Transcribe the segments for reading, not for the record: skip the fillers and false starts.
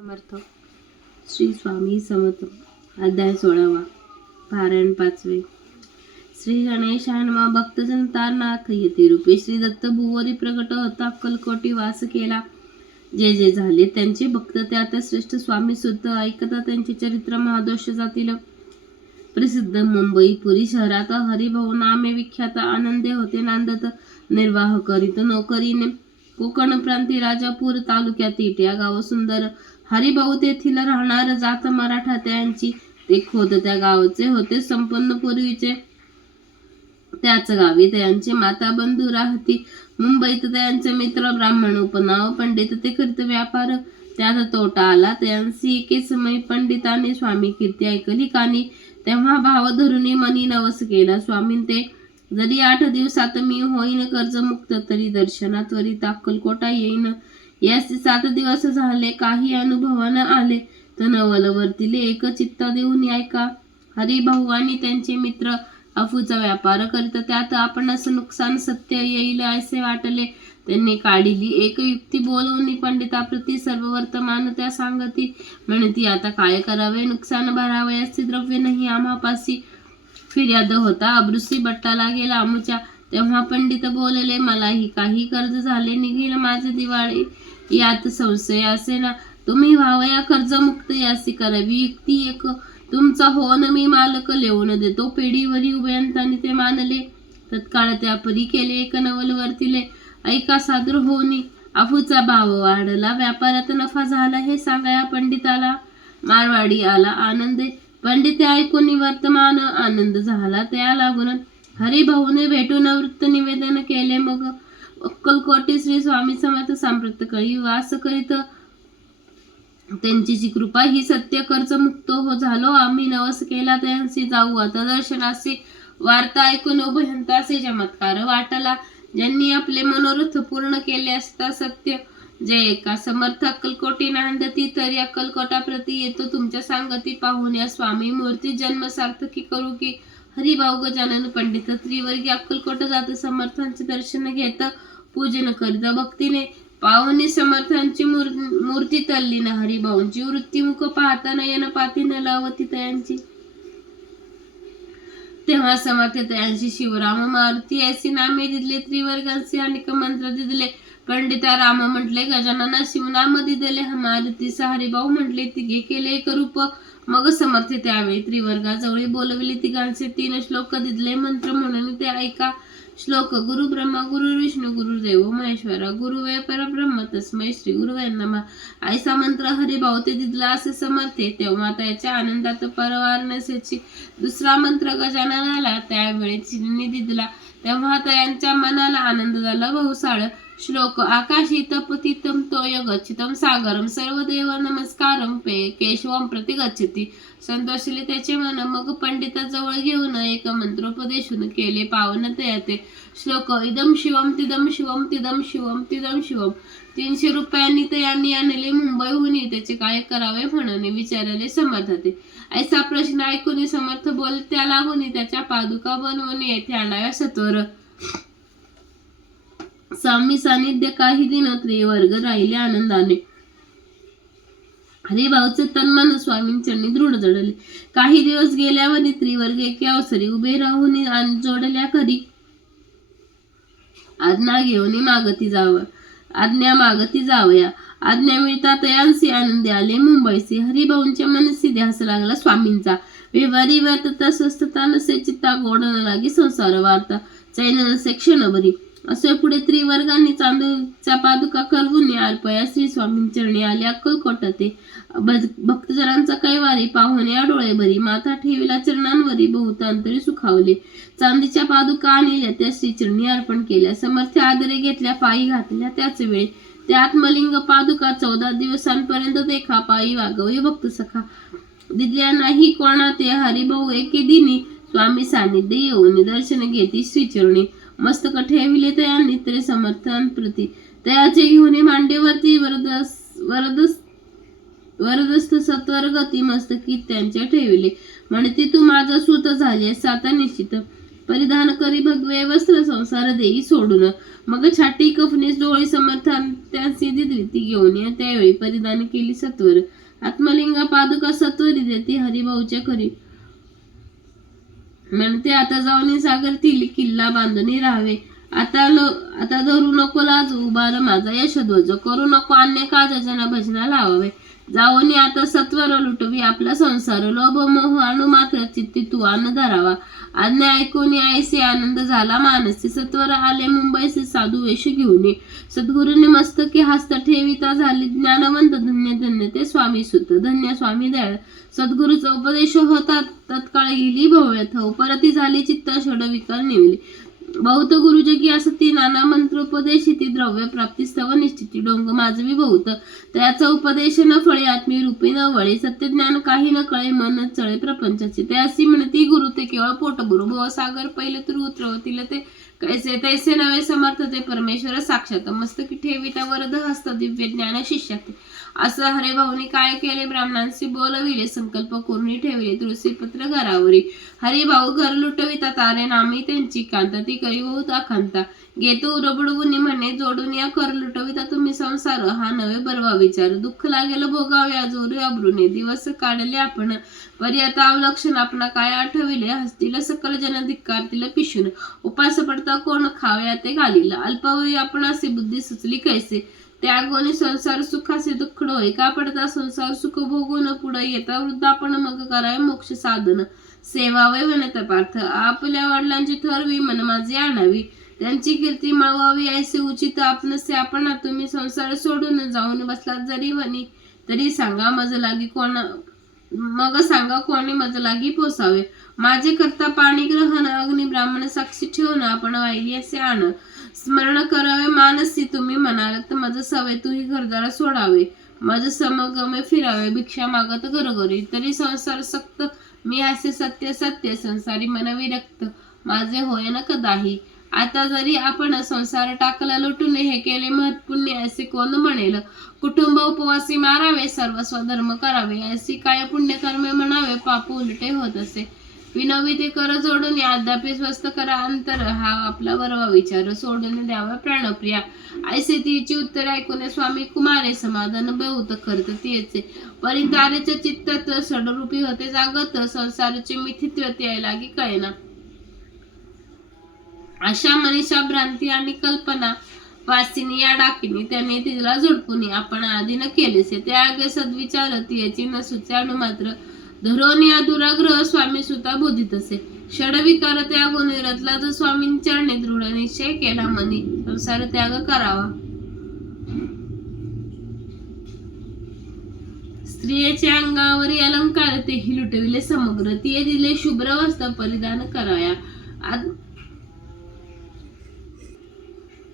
समर्थ श्री स्वामी समर्थ. अध्याय 16. पारायण 5. श्री गणेशाय नमः. भक्तजन तारनाथ येती रूपे श्री दत्त भुवरी प्रगट होता अक्कलकोटी वास केला. जे जे झाले त्यांचे भक्त त्यात श्रेष्ठ स्वामी सुद्धा ऐकता त्यांचे चरित्र महादोष जातील. प्रसिद्ध मुंबई पुरी शहरात हरिभाऊ नामे विख्यात आनंदे होते नांदत निर्वाह करीत नोकरीने. कोकण प्रांती राजापूर तालुक्यात इट्या गाव सुंदर. हरिभाऊ तेथील राहणार जात मराठा त्यांची. ते खोद त्या गावचे होते संपन्न पूर्वीचे. त्याच गावी त्यांचे माता बंधू राहती. मुंबईत त्यांचे मित्र ब्राह्मण उपनाव पंडित ते करीत व्यापार. त्यात तोटा आला त्यांची एके समय पंडितांनी स्वामी कीर्ती ऐकली कानी. तेव्हा भाव धरुनी मनी नवस केला स्वामीन ते. जरी 8 दिवसात मी होईन कर्जमुक्त तरी दर्शना त्वरित अक्कलकोटा येईन. याचे 7 दिवस झाले काही अनुभवान आले. तर नवल वर्तीले एक चित्त देऊन ऐका. हरिभाऊ आणि त्यांचे मित्र अफूचा व्यापार करीत त्यात आपणास नुकसान सत्य येईल असे वाटले. त्यांनी काढिली एक युक्ती बोलवून पंडिताप्रती सर्व वर्तमान त्या सांगती. म्हणती आता काय करावे, नुकसान भरावयाचे द्रव्य नाही आम्हापासी. फिर्याद होता अब्रुसी बट्टा लागेल आमुच्या. तेव्हा पंडित बोलले मलाही काही कर्ज झाले निघेल माझे दिवाळी. यात संशय असे ना. तुम्ही व्हावया कर्जमुक्त यासी करावी युक्ती एक. तुमचा होन मी मालक लिहून देतो. पेढीवरी उभयंतांनी ते मानले. तत्काळ त्या परी केले एक नवल वर्तीले. ऐका सादर होनी. अफूचा भाव वाढला व्यापारात नफा झाला हे सांगाया पंडिताला. मारवाडी आला आनंदे. पंडिते ऐकून वर्तमान आनंद झाला. त्या लागून हरिभाऊने भेटून वृत्त निवेदन केले. मग अक्कलकोटी श्री स्वामी समर्थ सांप्रत कळी वास करीत त्यांची कृपा ही सत्य कर्ज मुक्त हो झालो आम्ही. नवस केला त्यांची जाऊ आता दर्शनासी. वार्ता ऐकून उभयंताचे चमत्कार वाटला. ज्यांनी आपले मनोरथ पूर्ण केले असता सत्य. जे एका समर्थ अक्कलकोटी नांदती तरी अक्कलकोटा प्रती येतो तुमच्या सांगती. पाहून या स्वामी मूर्ती जन्म सार्थकी करू की. हरिभाऊ गजानन पंडित त्रिवर्गी अक्कलकोट जात समर्थांचे दर्शन घेत पूजन करीत भक्तीने. पाहुणी समर्थांची मूर्ती तल्लीन. हरिभाऊंची वृत्तीमुख पाहता नयन पातीन लावती तयांची. तेव्हा समर्थ तयांची शिवराम मारुती अशी नामे दिदले. त्रिवर्गांचे अनेक मंत्र दिदले. पंडिता राम म्हटले गजानना शिवनाम दिदले. मारुती हरिभाऊ म्हटले तिघे केले एक रूप. मग समर्थ त्यावेळी त्रिवर्गाजवळी बोलविले. तिघांचे 3 श्लोक दिदले मंत्र म्हणून ते ऐका. श्लोक गुरु ब्रह्मा गुरु विष्णू गुरुदेव महेश्वरा गुरुवे परब्रह्म तस्मै श्री गुरुवे नमः. ऐसा मंत्र हरिभाऊ ते दिदला असे समर्थे. तेव्हा त्याच्या आनंदात परवार नसेची. दुसरा मंत्र गजाननाला त्यावेळी चिन्नी दिदला. तेव्हा त्यांच्या मनाला आनंद झाला बहुसाळ. श्लोक आकाशी तपतितम तोय गच्छितम सागरम सर्वदेव नमस्कारम केशवम प्रति गच्छति. संतोषले त्याचे मन. मग पंडिताजवळ घेऊन एक मंत्रोपदेशून केले पावन ते. श्लोक इदम शिवम तिदम शिवम तिदम शिवम तिदम शिवम. 300 रुपयांनी त्यांनी आणले मुंबईहून. त्याचे काय करावे म्हणून विचारले समर्थ ते. ऐसा प्रश्न ऐकून समर्थ बोल त्या लागून त्याच्या पादुका बनवून येथे आणाव्या सत्वर. स्वामी सानिध्य काही दिन त्रिवर्ग राहिले आनंदाने. हरिभाऊचे तन्मन स्वामींचरणी दृढ जडले. काही दिवस गेल्यावर त्रिवर्ग एके अवसरी उभे राहून जोडल्या खरी. आज्ञा मागती जावया. आज्ञा मिळता तयांसी आनंदी आले मुंबईचे. हरिभाऊंच्या मनसी ध्यास लागला स्वामींचा. व्यवहारी व्यर्थता स्वस्थता नसे चित्ता गोड न लागी संसार वार्ता चैन नसे क्षणभरी. असे पुढे त्रिवर्गांनी चांदूच्या पादुका करवून अर्पया श्री स्वामींचरणी आले अक्कलकोट ते. भक्तजनांचा कैवारी पाहून या डोळे भरी. माथा ठेविला चरणांवरी बहुतांतरी सुखावले. चांदीच्या पादुका आणल्या त्या श्रीचरणी अर्पण केल्या. समर्थ आदरे घेतल्या पायी घातल्या त्याच वेळी. त्या आत्मलिंग पादुका 14 दिवसांपर्यंत देखा पायी वागवी भक्त सखा. दिदल्या नाही कोणा ते. हरिभाऊ एके दिनी स्वामी सानिध्य येऊन दर्शन घेती श्रीचरणी. मस्तक ठेविले तयांनी तरी समर्थांप्रती. तयाचे घेऊन मांडेवरती वरदस्थ सत्वर गती मस्तकी त्यांच्या ठेविले. म्हणते तू माझा सूत झाली आता निश्चित. परिधान करी भगवे वस्त्र संसार देई सोडून. मग छाटी कफनीस डोळी समर्थान त्यांची दिली ती घेऊन. त्यावेळी परिधान केली सत्वर. आत्मलिंगा पादुका सत्वरी देती हरिभाऊच्या खरी. म्हणते आता जाऊन सागर तील किल्ला बांधून राहावे. आता धरू नको लाज उभार माझा यशध्वज. करू नको अन्य काजजना भजना लावावे. जाऊन आता सत्वर लुटवी आपला संसार. लोभ मोह अणु मात्र चित्ती तू आन धरावा. आज्ञा ऐकून ऐसे आनंद झाला मानसी. सत्वर आले मुंबईचे साधू वेश घेऊन. सद्गुरूने मस्तकी हस्त ठेविता झाली ज्ञानवंत. धन्य धन्य ते स्वामी सुत. धन्य स्वामी दयाळ. सद्गुरूचा उपदेश होता तत्काळ गेली भव्यथ. परती झाली चित्त षड विकार निवली. बहुत गुरुजगी असती नाना मंत्रोपदेशी. ती द्रव्य प्राप्ती स्तव निश्चिती. डोंग माजवी बहुत त्याचा उपदेश न फळे. आत्मी रूपी न वळे. सत्यज्ञान काही न कळे मन चळे प्रपंचाचे. त्यासी म्हणती गुरु ते केवळ पोट भरू. भवसागर पहिले तुर उतरवतील ते कैसे तैसे नवे समर्थ ते परमेश्वर साक्षात. मस्तकी ठेविता वरद हस्त दिव्य ज्ञान शिष्यात. असं हरिभाऊनी काय केले ब्राह्मणांशी बोलविले. संकल्प करून ठेवले तुळसी पत्र घरावरी. हरिभाऊ घर लुटविता तारे नामी त्यांची कांता. ती करी बहुत आकांता. घेतो उरबडवून म्हणे जोडून या कर लुटविता तुम्ही संसार. हा नवे बरवा विचार. दुःख लागेल भोगाव्या जोर अब्रुने. दिवस काढले आपण परी आता अवलक्षण आपणा काय आठविले. हसतील सकल जन धिक्कारतील पिशून. उपास पडता कोण खाव्या ते घालील. अल्पवयी आपणासी बुद्धी सुचली कैसे. त्यागोनी संसार सुखाचे दुःख डोळे. का पडता संसार सुख भोगून पुढे येता वृद्धापण मग करावे मोक्ष साधन. सेवावे वनत पार्थ. आपल्या वडिलांची ठरवी मन माझी आणावी. त्यांची कीर्ती मिळवावी ऐसे उचित आपणसे आपणा. तुम्ही संसार सोडून जाऊन बसलात जरी वनी तरी सांगा मज लागी मग सांगा कोणी मज लागी पोसावे. माझे करता पाणी ग्रहण अग्नि ब्राह्मण साक्षी ठेवून आपण वाहिली असे आण. स्मरण करावे मानसी तुम्ही म्हणालात मज सवे. तुही घरदार सोडावे मज समगमे फिरावे. भिक्षा मागत घरोघरी तरी संसार सक्त. मी असे सत्य सत्य संसारी मन विरक्त. माझे होय न कदाही. आता जरी आपण संसार टाकला लुटून हे केले महत्पुण्य असे कोण म्हणेल. कुटुंब उपवासी मारावे सर्वस्व धर्म करावे. अशी काय पुण्यकर्मे म्हणावे पाप उलटे होत असे. विनवी ते कर जोडून अद्यापि स्वस्त करा अंतर. हा आपला बरवा विचार सोडून द्यावा प्राणप्रिया. ऐसे तिची उत्तर ऐकून स्वामी कुमारे समाधान बहुत करत तिचे. परितारेचे चित्त षडरूपी होते जागत. संसाराचे मिथित्व ते लागी कळेना. अशा मनीषा भ्रांती आणि कल्पना वासिनी या डाकिनी त्याने तिला झोडपून आपण आधी न केलेसे. त्याग सद्विचार तिची नसुचे अणुमात्र. धरोनी दुराग्रह स्वामी सुता बोधित असे. षडविकार त्यागून रतला जो स्वामींचरणी दृढ निश्चय केला मनी. संसार त्याग करावा. स्त्रियेचे अंगावरी अलंकार तेही लुटविले समग्र. तिये दिले शुभ्र वस्त्र परिधान कराया.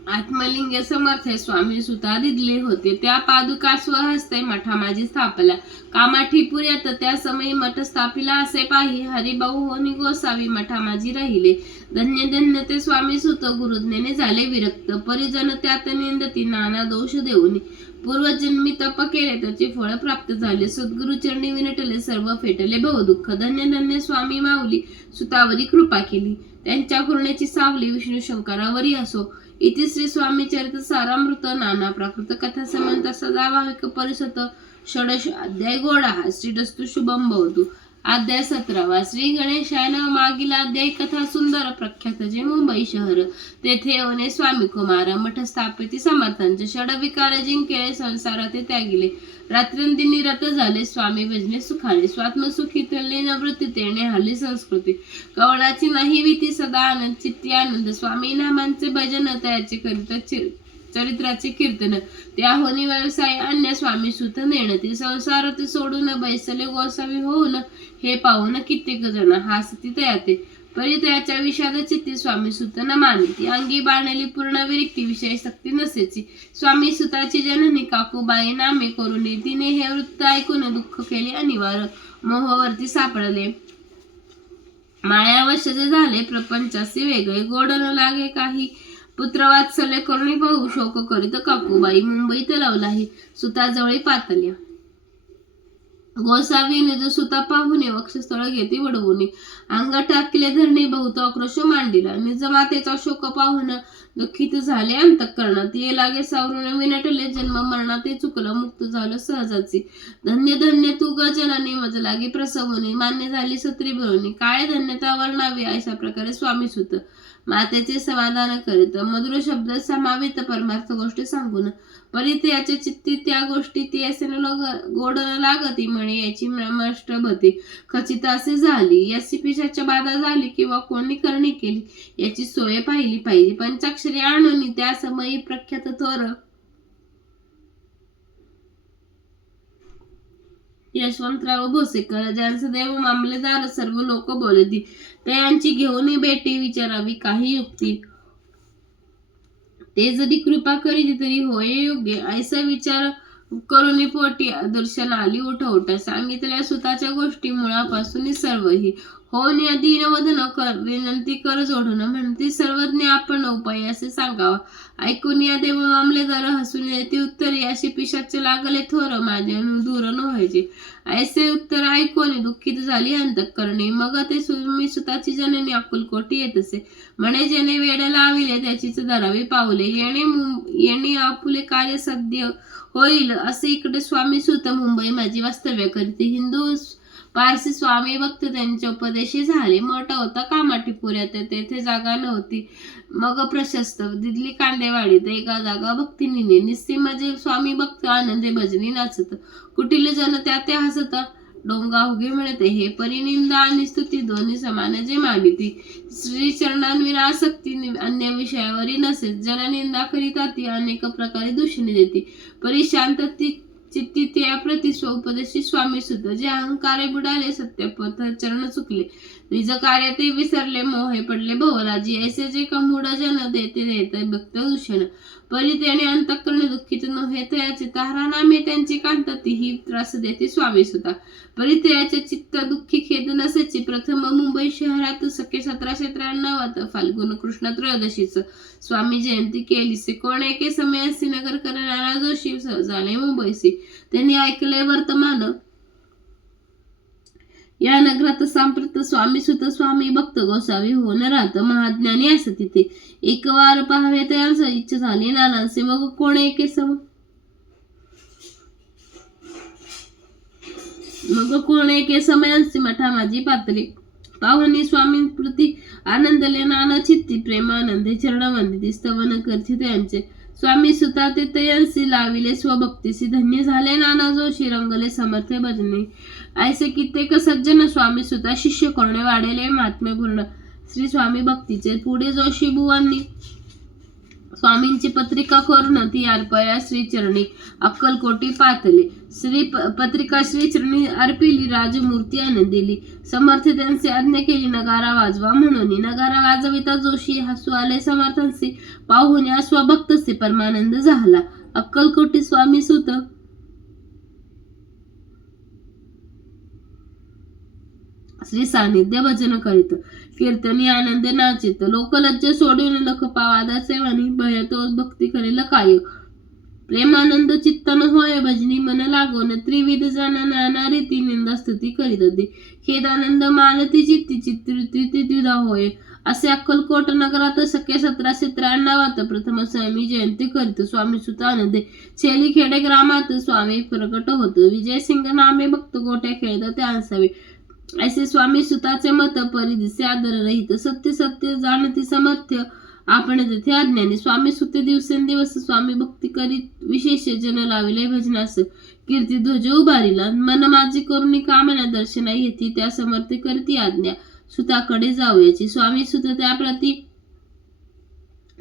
आत्मलिंग समर्थ स्वामी सुता दिदले होते. त्या पादुका स्वहस्ते मठा माझी स्थापल्या. कामाठी पुर्यात त्या समयी मठ स्थापिला असे पाही. हरिभाऊ होनी गोसावी मठा माझी राहिले. धन्य धन्य ते स्वामी सुत गुरुज्ञाने झाले विरक्त. परिजन त्यात निंदती नाना दोष देऊनी. पूर्वजन्मी तप केले त्याचे फळ प्राप्त झाले. सद्गुरु चरणी विनटले सर्व फेटले बहुदुःख. धन्य धन्य स्वामी माऊली सुतावरी कृपा केली. त्यांच्या करुणेची सावली विष्णू शंकरावरी असो. इति श्री स्वामी चरित सारामृत नाना प्राकृत कथा समंत सदा भाविक परिसत. षोडश अध्याय गोडा. श्रीरस्तु शुभम भवतु. अध्याय 17. श्री गणेशाय नमः. मागील अध्याय कथा सुंदर प्रख्यात जे मुंबई शहर. तेथे येऊन स्वामी कुमार मठ स्थापिती समर्थांचे. षडविकार जिंकेले संसारात ते त्यागिले. रात्रंदिनी रत झाले स्वामी भजने सुखाले. स्वात्मसुखी तल्ली नवृत्ती तेणे हल्ली संस्कृती. कवळाची नाही भीती सदा आनंद चित्ती आनंद. स्वामी नामांचे भजन त्याचे करीत चरित्राचे कीर्तन. त्या होनी व्यवसाय अन्य स्वामी सुत नेणती. संसारात सोडून बैसले गोसावी होऊन हे पाहून कित्येक जण हासती तयाते. परी त्याच्या विषाद चित्ती स्वामी सुत न मानिती. अंगी बाणली पूर्ण विरिक्ती विषय सक्ती नसेची. स्वामी सुताची जननी काकूबाई नामे करून तिने हे वृत्त ऐकून दुःख केले अनिवार्य. मोहवरती सापडले. मायावशचे झाले प्रपंचासी वेगळे. गोड न लागे काही. पुत्रवात्सल्य करुणी बहु शोक करीत काकूबाई मुंबईत लवलाही. सुताजवळी पातल्या. गोसावी निज सुता पाहुणे वक्षस्थळ घेते वडवून अंग टाकले धरणी बहुत आक्रोश मांडिला निज मातेचा शोक पाहून दुःखित झाले अंतःकरणात ये लागे सावरून विनटले जन्म मरणात चुकलं मुक्त झालं सहजाची धन्य धन्य तू गजननी मज लागे प्रसवनी मान्य झाली सत्री भरवणी काय धन्यता वर्णावी अशा प्रकारे स्वामी सुत मातेचे समाधान करीत मधुर शब्द समावित परमार्थ गोष्टी सांगून परित्याच्या चित्ती त्या गोष्टी ती असे गोड न लागती म्हणे याची मष्ट भती खचित असे झाली याची पिशाच्या बाधा झाली किंवा कोणी करणी केली याची सोय पाहिली पाहिजे पंचाक्षरी आणून त्या समयी प्रख्यात थोर यशवंतराव भोसेकर ज्यांचे देव मामलेदार सर्व लोक बोलती त्यांची घेऊन बेटी विचारावी काही युक्ती ते जरी कृपा करीत तरी होय योग्य ऐसा विचार करून पोटी दर्शन आली उठा सांगितल्या सुताच्या गोष्टी मुळापासून सर्वही होऊन या दीनवदन विनंती कर जोडून म्हणती सर्वज्ञ आपण उपाय असे सांगावा ऐकून या देव मामलेदार हसून येते उत्तरे अशी पिशाचे लागले थोर माझे दूर न व्हायचे ऐसे उत्तर ऐकून दुःखित झाली अंतःकरणी मग ते मी सुताची जननी अक्कलकोटी येत असे म्हणे जेणे वेड लाविले त्याचीच धरावी पावले येणे आपुले कार्य सद्य होईल असे इकडे स्वामी सुत मुंबई माझी वास्तव्य करते हिंदू पारसी स्वामी भक्त त्यांच्या उपदेशी झाले मोठा होता कामाठी पुऱ्यात तेथे जागा नव्हती मग प्रशस्त दिदली कांदेवाडीत एका जागा भक्तीने निस्सी म्हणजे स्वामी भक्त आनंदे भजनी नाचत कुटील जन त्या हसत डोंगा उगे मिळते हे परिनिंदा आणि स्तुती दोन्ही समान जे मानिती श्री चरणांविना आसक्ती अन्य विषयावरी नसे जननिंदा करीता ती अनेक प्रकारे दूषणे देते परिशांत ती चित्ती त्या प्रति स्वउपदेशी स्वामी सुद्धा जे अहंकारे बुडाले सत्यपथ चरण चुकले निज कार्य ते विसरले मोहे पडले भवलाजी ऐसे जे कमूढ जन देते भक्त दूषण परी त्याने अंतःकरण दुःखित नव्हे तयाचे तारा नामे त्यांची कांतती ही त्रास देते स्वामी सुद्धा परित्याचे चित्त दुःखी खेद नसेची प्रथम मुंबई शहरात सखे 1793 फाल्गुन कृष्ण त्रयोदशीच स्वामी जयंती केली कोण एके समयासी नगर करणारा जोशी झाले मुंबईसी त्यांनी ऐकले वर्तमान या नगरात सांप्रत स्वामी सुत स्वामी भक्त गोसावी होऊन राहत महाज्ञानी असत तिथे एक वार पाहावे त्यांचा इच्छा झाली नानांचे मग कोण एके समयांची मठा माझी पातळी पाहुणी स्वामी प्रती आनंदले नाना चित्ती प्रेमानंदे चरण वंदिती स्तवन करते त्यांचे स्वामी सुता ते तयंसी लाविले स्वभक्तीसी धन्य झाले नाना जोशी रंगले समर्थ भजने ऐसे कित्येक सज्जन स्वामी सुता शिष्य करणे वाढेले महात्म्यपूर्ण श्री स्वामी भक्तीचे पुढे जोशी बुवांनी स्वामींची पत्रिका करून ती अर्पया श्रीचरणी अक्कलकोटी पातले पत्रिका श्रीचरणी अर्पिली राजमूर्ती आनंदिली समर्थ त्यांचे आज्ञा केली नगारा वाजवा म्हणून नगारा वाजविता जोशी हसू आले समर्थांचे पाहून या स्वभक्तसे परमानंद झाला अक्कलकोटी स्वामी सुत श्री सानिध्य भजन करीत कीर्तनी आनंद नाचित लोकलज्ज सोडून लख पावादाचे वाणी भयतो भक्ती करेल काय प्रेमानंद चित्तन होय भजनी मन लागून त्रिविध जन नाना रीती निंदा स्तुती करीत होती खेदानंद मानती चित्ती चित्तृती होय असे अक्कलकोट नगरात सखे 1793 प्रथम स्वामी जयंती करीत स्वामी सुतानंदे छेली खेडे ग्रामात स्वामी प्रकट होत विजयसिंग नामे भक्त गोट्या खेळत ते असावे ऐसे स्वामी सुताचे मत परिदिसे आदर रहित सत्य सत्य जाणती समर्थ्य आपण तेथे अज्ञानी स्वामी सुते दिवसेंदिवस स्वामी भक्ती करीत विशेष जन लाविले भजनास कीर्ती ध्वज उभारिला मन माझी करुणी कामना दर्शना येती त्या समर्थ करती आज्ञा सुताकडे जाऊयाची स्वामी सुत त्या प्रती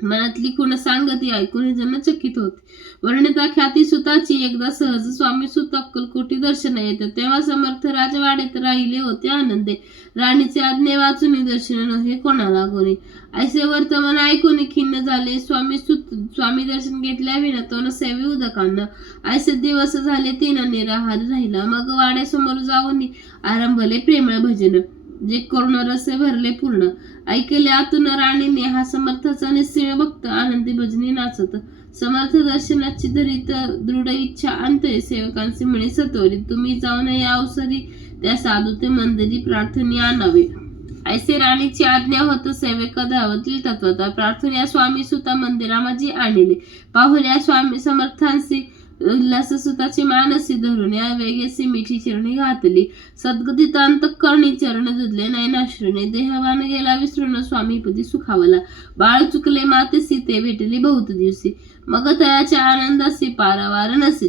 मनातली कोण सांगती ऐकून जण चकित होते वर्णिता ख्याती सुताची एकदा सहज स्वामी सुत अक्कलकोटी दर्शन येतं तेव्हा समर्थ राजवाड्यात राहिले होते आनंदे राणीचे आज्ञे वाचून दर्शन नव्हे कोणाला कोणी ऐसे वर्तमान ऐकून खिन्न झाले स्वामी दर्शन घेतल्या विना तो सेवी उदकांना ऐसे दिवस झाले 3 निराहार राहिला मग वाड्यासमोर जाऊन आरंभले प्रेमळ भजन जे करुण रसे भरले पूर्ण ऐकले आतून राणीने हा समर्थाचा निस्सीम भक्त आनंदी भजनी नाचत समर्थ दर्शनाची धरीत दृढ इच्छा अंतरे सेवकांचे म्हणे सत्वरी, तुम्ही जाऊन या अवसरी त्या साधू ते मंदिरी प्रार्थनी आणावे. ऐसे राणीची आज्ञा होत. सेवक धावतील तत्वता प्रार्थना स्वामी सुता मंदिरा माझी आणले. पाहुल्या स्वामी समर्थांसी उल्हास सुताची मानसी धरून या वेगेसी मिठी चरणी घातली. सद्गतीत अंतःकरणी चरण धुतले नयनाश्रूने. देहवान गेला विसरून स्वामीपदी सुखावला. बाळ चुकले माते सीते भेटली बहुत दिवशी. मग तयाच्या आनंदासी पारावार नसे.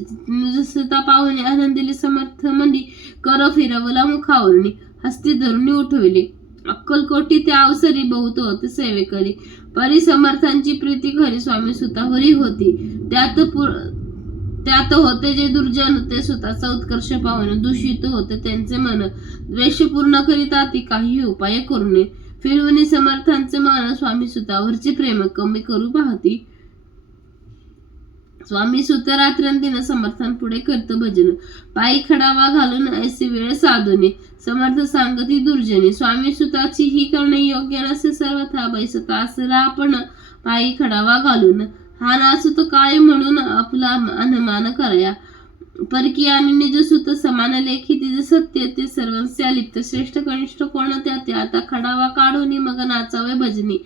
सीता पाहुणे आनंदिली समर्थ मंडी कर फिरवला मुखावरणी. हस्ती धरून उठविले. अक्कलकोटी त्या अवसरी बहुत होते सेवेकरी. परी समर्थांची प्रीती खरी स्वामी सुतावरी होती. त्यात होते जे दुर्जन ते सुताचा उत्कर्ष पाहून दूषित होते त्यांचे मन. द्वेष पूर्ण करीता ती काही उपाय करूने. फिरवून समर्थांचे मन स्वामी सुतावरचे प्रेम कमी करू पाहती. स्वामी सुत रात्रंदिन समर्थांपुढे करत भजन. पायी खडावा घालून ऐसी वेळ साधूने. समर्थ सांगती दुर्जनी. स्वामी सुताची ही करणे योग्य नसे सर्वथा बैसता असला आपण पायी खडावा घालून. हा नासुत काय म्हणून आपला अनुमान कराया. परकी आणि निज सुत समान लेखी तिचे सत्य ते सर्वांचे लिप्त. श्रेष्ठ कनिष्ठ कोणत्या ते आता खडावा काढून मग नाचावे भजनी.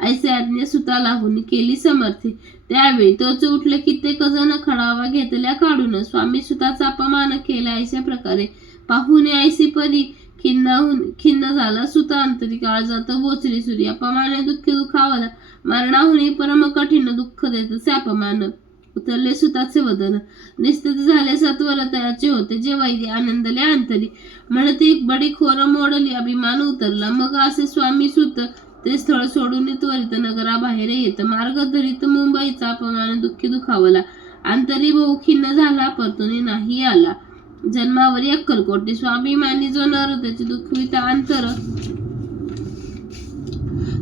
ऐसे आज्ञा सुता लावून केली समर्थे. त्यावेळी तोच उठले कित्येक जण खडावा घेतल्या काढून. स्वामी सुताचा अपमान केला ऐशा प्रकारे. पाहुणे ऐसी परी खिन्न झाला सुता अंतरी. काळजात बोचली सुरी. अपमाने दुखावला. मरणाहुनी परम कठीण दुःख देत अपमान. उतरले सुताचे वदन. निस्तेज झाले सत्वर तयाचे होते. जे वैद्य आनंदले अंतरी. म्हणती बडी खोर मोडली अभिमान उतरला. मग असे स्वामी सुत ते स्थळ सोडून त्वरित नगराबाहेर येत. मार्ग धरीत मुंबईचा अपमान दुःखी दुखावला. अंतरी बहु खिन्न झाला परतुनी नाही आला. जन्मावरी अक्कलकोटी. स्वाभिमानी जो नर त्याचे दुःखवित अंतर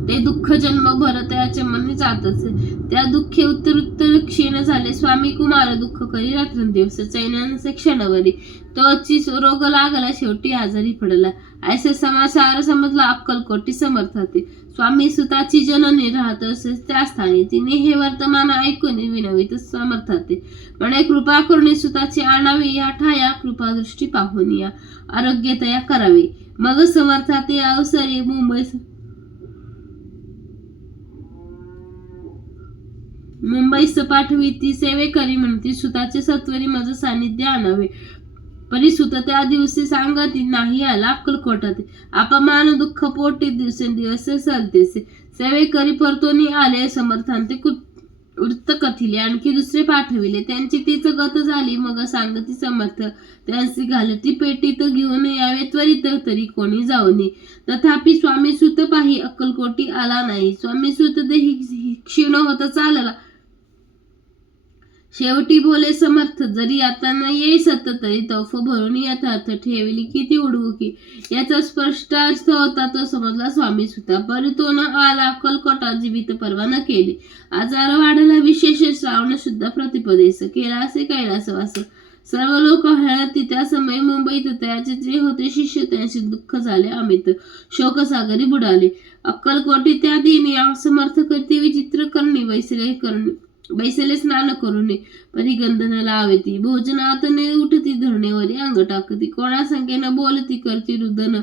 ते दुःख जन्मभर त्याच्या मनी जातच. त्या दुःखे उत्तर क्षीण झाले. स्वामी कुमार दुःख करी रात्रंदिवस. चैनांचे क्षणवरी. तोची रोग लागला शेवटी आजारी पडला. ऐसे समाचार समजला अक्कलकोटी समर्थाते. स्वामी सुताची जननी राहत असे त्या स्थानी. तिने हे वर्तमान ऐकून विनवित समर्थाते. म्हणे कृपा करुणी सुताची आणावी या ठाया. कृपा दृष्टी पाहून या आरोग्य तया करावे. मग समर्थाते अवसरी मुंबईस पाठवी. ती सेवेकरी म्हणती सुताचे सत्वरी मज सानिध्य आणावे. परिसुत त्या दिवशी सांगती नाही आला अक्कलकोटात. अपमान दुःख पोटी दिवसेंदिवस चालतेसे. सेवेकरी परतोनी आले. समर्थांते वृत्त कथिले. आणखी दुसरे पाठविले. त्यांची तीच गत झाली. मग सांगती समर्थ त्यांची घालती पेटीत घेऊन यावे त्वरित तरी कोणी जाऊ नये. तथापि स्वामी सुत पाही अक्कलकोटी आला नाही. स्वामी सुत देही क्षीण होत चालला. शेवटी बोले समर्थ जरी आता न येई सत तरी तौफ भरून यथार्थ ठेवली किती उडवू की. याचा स्पष्ट अर्थ होता तो समजला स्वामी सुता. परी तो न आला अक्कलकोटा जीवित परवा न केली. आजार वाढला विशेष श्रावण शुद्ध प्रतिपदेस. केला असे कैलासवास. सर्व लोक हळती. त्या समय मुंबईत त्याचे जे होते शिष्य त्यांचे दुःख झाले अमित. शोकसागरी बुडाले. अक्कलकोटी त्या दिनी समर्थ करती विचित्र करणी. बैसले स्नान करून परिगंधन लावती. भोजनात ने उठती धरणेवरी अंग टाकती. कोणा संख्येनं बोलती करती रुदन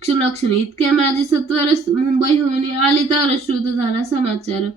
क्षणक्षणी. इतके माझे सत्वर मुंबई होऊन आली तर श्रुत झाला समाचार.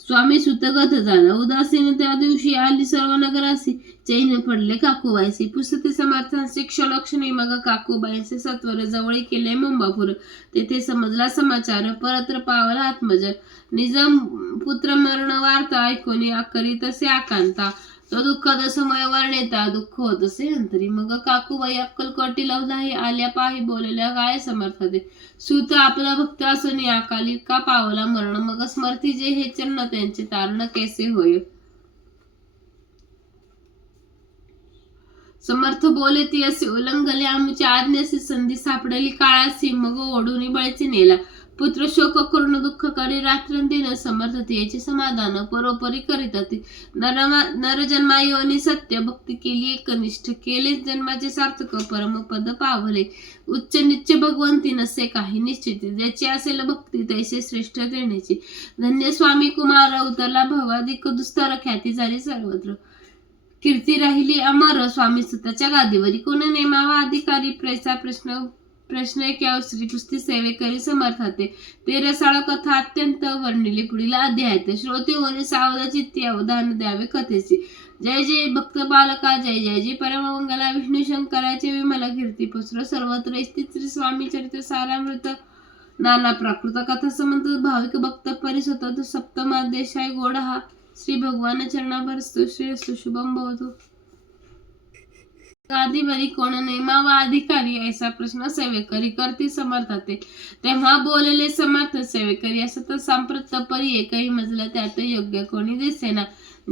स्वामी सुतगत झाला. उदासीन त्या दिवशी आली सर्व नगरासी. चैन पडले काकूबाईसी. पुसते समर्थांचे क्षणक्षणी. मग काकूबाईंचे सत्वर जवळ केले मुंबापूर. तेथे समजला समाचार. परत्र पावला आत्मज. निजम पुत्र मरण वार्ता ऐकून आकरी तसे आकांता. तो दुःखद समय वर्णेता दुःख होत असे अंतरी. मग काकूबाई अक्कलकोटी लवलाही आल्या पाही बोलल्या काय समर्थते. सुत आपला भक्त असून अकाली का पावला मरण. मग स्मरती जे हे चरण त्यांचे तारण कैसे होय. समर्थ बोले ती असे उल्लंघले आमच्या आज्ञेसी. संधी सापडली काळासी. मग ओढून बळची नेला. पुत्र शोक करून दुःख करी रात्रंदिन समर्थ याचे समाधान परोपरी करीत नरजन्मा योनी सत्य भक्ती केली एकनिष्ठ केले जन्माचे सार्थक परमपद पावले उच्च निच्च भगवंती नसे काही निश्चित ज्याची असेल भक्ती तैसे श्रेष्ठ देण्याची धन्य स्वामी कुमार उतरला भवाधिक दुस्तर ख्याती झाली सर्वत्र कीर्ती राहिली अमर स्वामी सुताच्या गादीवरी कोण नेमावा अधिकारी प्रश्न क्या श्रीकृष्ण सेवे करी समर्थाते ते रसाळ कथा अत्यंत वर्णिली पुढील अध्यायात श्रोते होणे सावध चित्ती अवधान द्यावे कथेचे जय जय भक्त बालका जय जय जय परममंगला विष्णू शंकराचे विमल कीर्ती पसर सर्वत्र श्री स्वामी चरित्र सारामृत नाना प्राकृत कथा समंत भाविक भक्त परिसत सप्तमादेशाय गोड हा श्री भगवान चरणाभर श्री शुभम भवतु गादीवरी कोण नेमावा अधिकारी ऐसा प्रश्न सेवेकरी करती समर्थाते तेव्हा बोलले समर्थ सेवेकरी असं तर सांप्रत परी एकही मजला त्यात योग्य कोणी दिसेना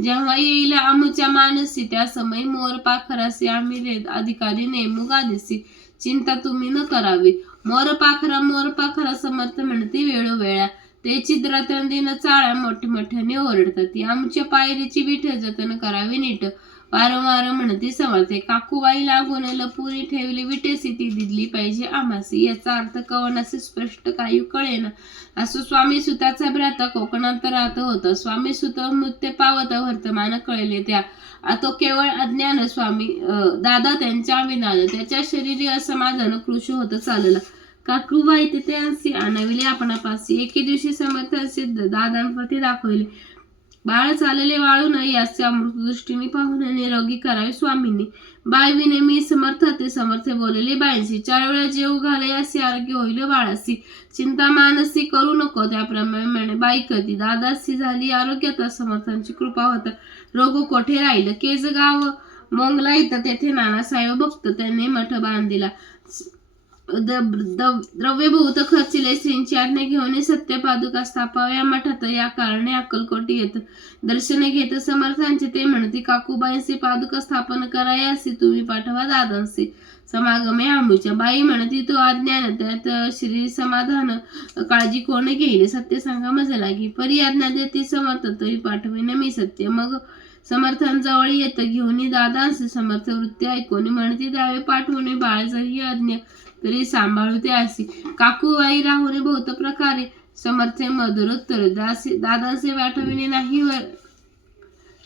जेव्हा येईल आमच्या मानसी त्या समय मोर पाखरासी आम्ही अधिकारी नेमू गादीसी चिंता तुम्ही न करावी मोर पाखरा समर्थ म्हणते वेळोवेळा ते चिद्रातंदीन चाळ्या मोठ्याने ओरडतात ती आमच्या पायरीची विठ जतन करावी नीट वारंवार म्हणते समर्थे काकूबाई लागून लपुरी ठेवली विटेसी ती दिली पाहिजे आमासी याचा अर्थ कवनासे स्पष्ट काही कळेना असो स्वामी सुताचा भ्राता कोकणात राहत होता स्वामी सुत मृत्यू पावत वर्तमान कळले त्या तो केवळ अज्ञान स्वामी दादा त्यांच्या विनान त्याच्या शरीरी असमाधान कृश होत चालला काकूबाई तिथे असे आणविले आपणापासी एके दिवशी समर्थ असे दादांप्रती दाखवले बाळ चालले वाळू नाही असे अमृतदृष्टीने पाहून निरोगी करावे स्वामींनी बाईविने मी समर्थ ते समर्थ बोलले बाईंशी 4 वेळा जेव घाले असे आरोग्य होईल बाळासी चिंता मानसी करू नको त्याप्रमाणे बाई कधी दादासी झाली आरोग्यात समर्थांची कृपा होता रोग कोठे राहिलं केज गाव मोंगला इथं तेथे नानासाहेब भक्त त्यांनी मठ बांधिला द्रव्यभूत खर्चिले श्रींची आज्ञा घेऊन सत्य पादुका स्थापाव्या मठात या कारणे अक्कलकोटी येत दर्शने घेत समर्थांचे ते म्हणते काकूबाईंचे पादुका स्थापन करायासी तुम्ही पाठवा दादांचे समागमे आमुच्या बाई म्हणती तो अज्ञान त्यात श्री समाधान काळजी कोण घेईल सत्य सांगा मजा लागी परी आज्ञा देते समर्थ तरी पाठविन मी सत्य मग समर्थांजवळ येत घेऊन दादांचे समर्थ वृत्ती ऐकून म्हणते द्यावे पाठवणे बाळ जरी आज्ञा तरी सांभाळते अशी काकूबाई राहुने बहुत प्रकारे समर्थे मधुरोत्तर दादाचे वाटविणे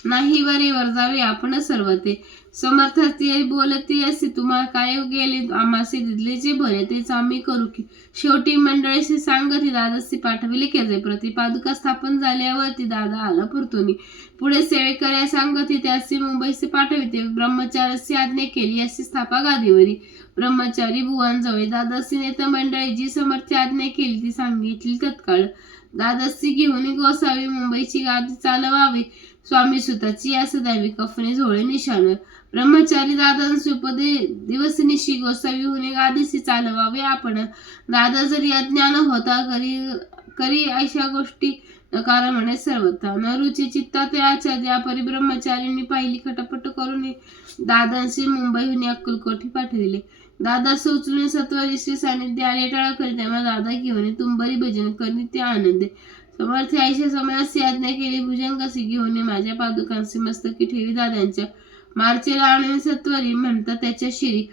नाही वरेवर जावे आपण सर्व ते समर्थ ते बोलते असे तुम्हा काय गेले आम्हासे दिले जे बरे तेच आम्ही करू की शेवटी मंडळीशी सांगती दादासी पाठविले केले प्रतिपादुका स्थापन झाल्यावरती दादा आला पुरतोनी पुढे सेवेकऱ्या सांगती त्यासी मुंबईसे पाठविते ब्रह्मचार्याची आज्ञा केली अशी स्थापा गादीवरी ब्रह्मचारी बुवांजवळ दादासी नेता मंडळी जी समर्थ आज्ञा केली ती सांगितली तत्काळ दादासी घेऊन गोसावी मुंबईची गादी चालवावी स्वामी सुताची या सदावी कफने झोळे निशाण ब्रह्मचारी दादांचे उपदे दिवस निशी गोसावी होणे गादीसी चालवावे आपण दादा जरी अज्ञान होता करी अशा गोष्टी नकार म्हणे सर्वथा न रुची चित्ता ते आचार्य परिब्रह्मचारींनी पाहिली खटापट करून दादांशी मुंबईहून अक्कलकोटी पाठविले दादा उचलून सत्वरी श्री सानिध्य आले टाळा करी तेव्हा दादा घेऊन तुंबरी भजन करी ते आनंदे समर्थ आईच्या समयासी आज्ञा केली भुजंगासी घेऊन माझ्या पादुकांची मस्तकी ठेवी दादांच्या मार्चेला आणून सत्वरी म्हणतात त्याच्या शिरी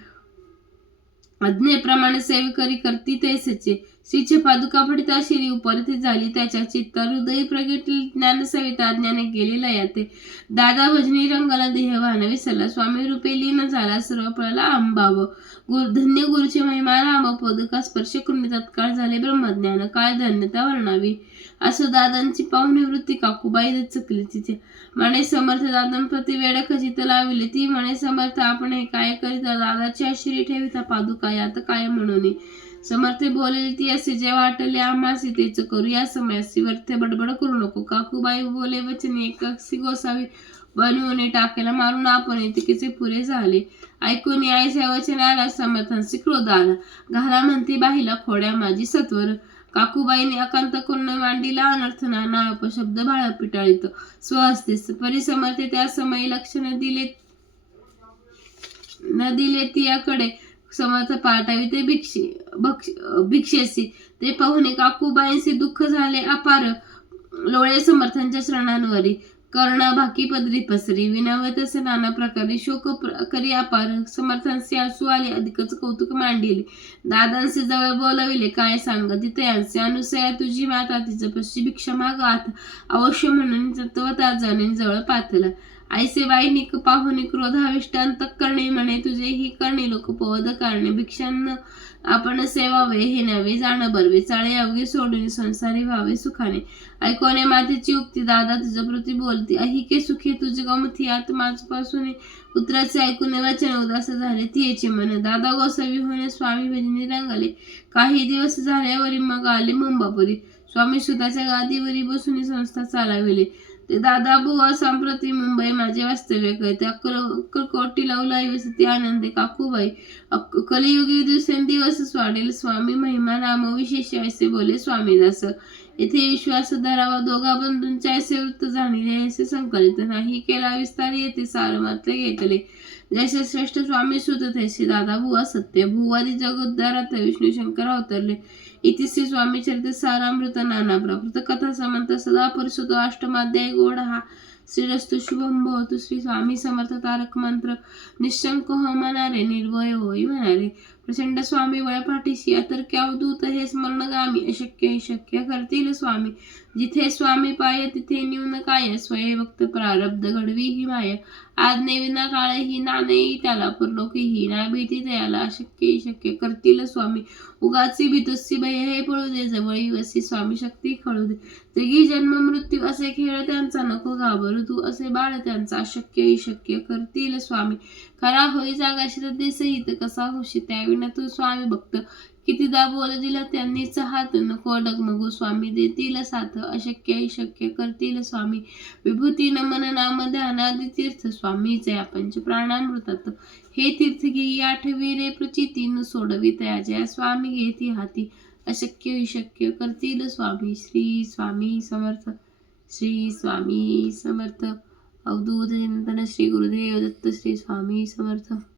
आज्ञेप्रमाणे सेवेकरी करती तैसेचे श्रीचे पादुका पडता शिरी उपरती झाली त्याच्या चित्त हृदय प्रगटली ज्ञानसविता ज्ञाने गेलेला याते दादा भजनी रंगाला देहवान विसरला स्वामी रूपे लीन झाला सर्व पळाला अंबाव धन्य गुरुचे महिमा राम पदका स्पर्श करून तत्काळ झाले ब्रह्मज्ञान काय धन्यता वर्णावी असो दादांची पाहुणी वृत्ती काकूबाई चकली तिथे म्हणे समर्थ दादांप्रती वेळ खचित लाविले ती म्हणे समर्थ आपण हे काय करीता दादाची आश्री ठेविता पादुका यात काय म्हणून समर्थ बोलले ती असे जे वाटले आम्हासी तेच करू या समयासी वर्थे बडबड करू नको काकूबाई बोले वचने एकासी गोसावी बनवून टाकेला मारून आपण तिकीचे पुरे झाले ऐकून आईच्या वचनाला समर्थांशी क्रोध आला घाला म्हणती बाईला खोड्या माझी सत्वर काकूबाईने अकांत करून मांडीला अनर्थ नाना अपशब्द बाळा पिटाळीत स्वहस्तीस परिसमर्थे त्या समयी लक्ष न दिले तियाकडे समर्थ पाठवी ते भिक्षेसी. ते पाहुणे काकूबाईंचे दुःख झाले अपार. लोळे समर्थांच्या चरणांवरी. करुणा भाकी पदरी पसरी. विनवते तसे नाना प्रकारे. शोक करी अपार. समर्थांचे आसू आले अधिकच कौतुक मांडिले. दादांचे जवळ बोलविले काय सांग तिथे अनुसया तुझी माता तिचं पशी भिक्षा मागात अवश्य म्हणून तत्वता जाणे जवळ पाथला. ऐसे वाईनिक पाहुणे क्रोधाविष्ट अंतःकरणी म्हणे तुझे ही करणे लोक पवद कारणे. भिक्षांना आपण सेवावे हे नवे जाण बरवे. चाळे अवघे सोडून संसारी व्हावे सुखाने. ऐकोने मातेची उक्ती दादा तुझ प्रती बोलती. अहिके सुखे तुझ गमती आत माझपासून पुत्राचे ऐकून वचन उदास झाले तियेचे मन. दादा गोसावी होणे स्वामी भजनी रंगले. काही दिवस झाल्यावरी मग आले मुंबापुरी. स्वामी सुताच्या गादीवरी बसून संस्था चालविले. ते दादा बुवा संप्रती मुंबई माझे वास्तव्य करते. अक्कलकोटी लावलाई वसती आनंदे काकूबाई. कलियुगी दिवसेंदिवस वाढेल स्वामी महिमा नाम विशेष ऐसे बोले स्वामीदास. येथे विश्वास धरावा दोघा बंधूंचे ऐसे वृत्त जाणिले ऐसे संकलित. नाही केला विस्तार येथे सार मात्र घेतले. जैसे श्रेष्ठ स्वामी सुत तैसे दादा बुवा सत्य. भुवादी जगोद्धारात विष्णू शंकर अवतरले. इति श्री स्वामी चरित्र सारामृत नाना प्रकृत कथा समंत सदा परिसुतो अष्टमाध्याय गोड हा. श्रीरस्तु शुभम भवतु. श्री स्वामी समर्थ. तारक मंत्र. निशंक हो म्हणारे निर्भय होई म्हणारे. प्रचंड स्वामी वळ पाठीशी अतर्क्य अवधूत हे स्मरणगामी. अशक्य शक्य करतील स्वामी. जिथे स्वामी पाय तिथे न्यून काय. स्वये भक्त प्रारब्ध घडवी ही माय. आज्ञे विना काळे ही नाणे त्याला परलोकी ही ना भीती तयाला. अशक्य शक्य करतील स्वामी. उगाची भीतोसी भय हे पळू दे जवळी वसी. स्वामी शक्ती कळू दे. जगी जन्म मृत्यू असे खेळ त्यांचा नको घाबरू तू. असे बाळ त्यांचा अशक्य शक्य करतील स्वामी. खरा होई जागाशी ते सहित कसा होशी त्याविना तू स्वामी भक्त. कितीदा बोल दिला त्यांनीच हात. नको डगमगू स्वामी देतील साथ. अशक्य शक्य करतील स्वामी. विभूती नमन नाम ध्यानादी तीर्थ स्वामीचे पंच प्राणामृतात. हे तीर्थ घेई आठवी रे प्रचिती न सोडवी तयाच्या स्वामी घेती हाती. अशक्य शक्य करतील स्वामी. श्री स्वामी समर्थ. श्री स्वामी समर्थ. अवधूत चिंतन. श्री गुरुदेव दत्त. श्री स्वामी समर्थ.